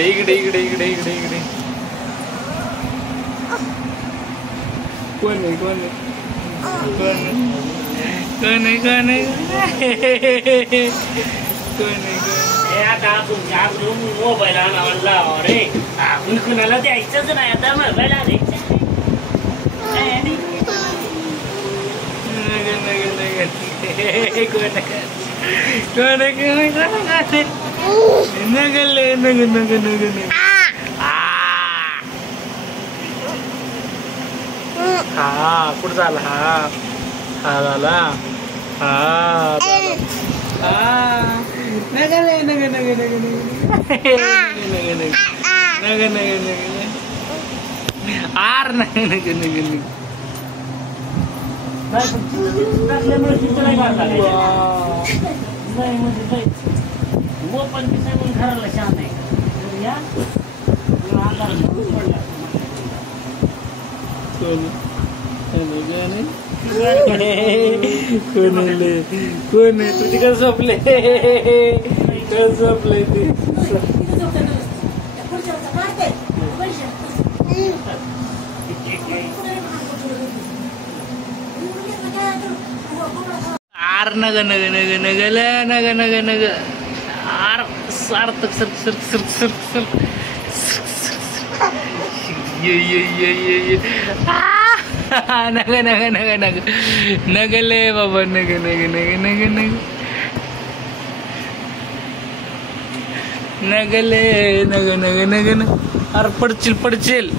इकडे इकडे इकडे इकडे इकडे इकडे कोण आहे कोण आहे कोण कोण आहे कोण आहे कोण आहे आता आपण मोबाईल आणावा रे आपण कुणाला द्यायचंच नाही आता मोबाईल आणायचं कोण नगल नग नग नग नग हा कुठं झाला हा हा झाला हा हा नगल नग नग नग नग नग नग नग नग आर नग नग नग नग पण घराला शांत आहे कोण आहे तुझी कसं झोपले कसं झोपले ते आर नग नग नग नगल नग नग नग आर Sarthak sir sir sir sir sir ये नग नग नग नग नगले बाबा नग नग नग नग नग नगले नग नग नग नग अरे पडचिल पडचिल